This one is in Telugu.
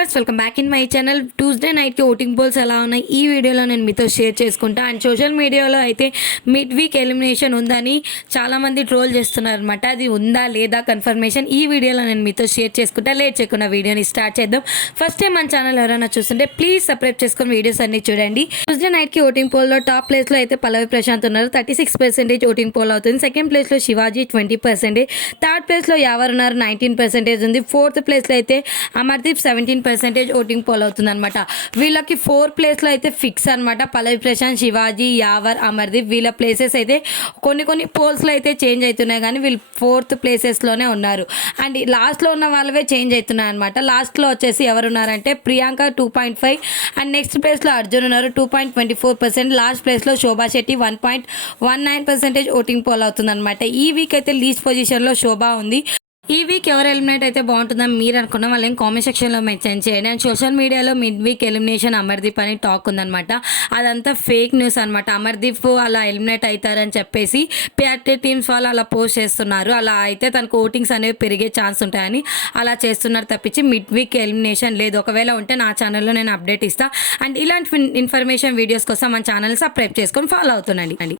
Viewers welcome back in my channel. Tuesday నైట్కి ఓటింగ్ పోల్స్ ఎలా ఉన్నాయి ఈ వీడియోలో నేను మీతో షేర్ చేసుకుంటా. అండ్ సోషల్ మీడియాలో అయితే మిడ్ వీక్ ఎలిమినేషన్ ఉందని చాలామంది ట్రోల్ చేస్తున్నారు అనమాట. అది ఉందా లేదా కన్ఫర్మేషన్ ఈ వీడియోలో నేను మీతో షేర్ చేసుకుంటా. లేట్ చేయకుండా వీడియోని స్టార్ట్ చేద్దాం. ఫస్ట్ టైం మన ఛానల్ ఎవరైనా చూస్తుంటే ప్లీజ్ సబ్స్క్రైబ్ చేసుకొని వీడియోస్ అన్ని చూడండి. ట్యూస్డే నైట్కి ఓటింగ్ పోల్లో టాప్ ప్లేస్లో అయితే పల్లవి ప్రశాంత్ ఉన్నారు. 36% ఓటింగ్ పోల్ అవుతుంది. సెకండ్ ప్లేస్లో శివాజీ 20%, థర్డ్ ప్లేస్లో యావర్ ఉన్నారు 19% ఉంది. ఫోర్త్ ప్లేస్లో అయితే అమర్దీప్ 17% ఓటింగ్ పోల్ అవుతుంది అనమాట. వీళ్ళకి 4 ప్లేస్లో అయితే ఫిక్స్ అనమాట. పల్లవి ప్రశాంత్, శివాజీ, యావర్, అమర్దీప్ వీళ్ళ ప్లేసెస్ అయితే కొన్ని పోల్స్లో అయితే చేంజ్ అవుతున్నాయి, కానీ వీళ్ళు 4th ప్లేసెస్లోనే ఉన్నారు. అండ్ లాస్ట్లో ఉన్న వాళ్ళవే చేంజ్ అవుతున్నాయి అనమాట. లాస్ట్లో వచ్చేసి ఎవరు ఉన్నారంటే ప్రియాంక 2.5 అండ్ నెక్స్ట్ ప్లేస్లో అర్జున్ ఉన్నారు 2.24%. లాస్ట్ ప్లేస్లో శోభా శెట్టి 1.19% ఓటింగ్ పోల్ అవుతుంది అనమాట. ఈ వీక్ అయితే లీస్ట్ పొజిషన్లో శోభా ఉంది. ఈ వీక్ ఎవరు ఎలిమినేట్ అయితే బాగుంటుందని మీరు అనుకున్న వాళ్ళని కామెంట్ సెక్షన్లో మెన్షన్ చేయండి. అండ్ సోషల్ మీడియాలో మిడ్ వీక్ ఎలిమినేషన్ అమర్దీప్ అని టాక్ ఉందనమాట. అదంతా ఫేక్ న్యూస్ అనమాట. అమర్దీప్ అలా ఎలిమినేట్ అవుతారని చెప్పేసి పిఆర్టీ టీమ్స్ వాళ్ళు అలా పోస్ట్ చేస్తున్నారు. అలా అయితే తనకు ఓటింగ్స్ అనేవి పెరిగే ఛాన్స్ ఉంటాయని అలా చేస్తున్నారు తప్పించి మిడ్ వీక్ ఎలిమినేషన్ లేదు. ఒకవేళ ఉంటే నా ఛానల్లో నేను అప్డేట్ ఇస్తాను. అండ్ ఇలాంటి ఇన్ఫర్మేషన్ వీడియోస్ కోసం మన ఛానల్ సబ్స్క్రైబ్ చేసుకొని ఫాలో అవుతుండండి.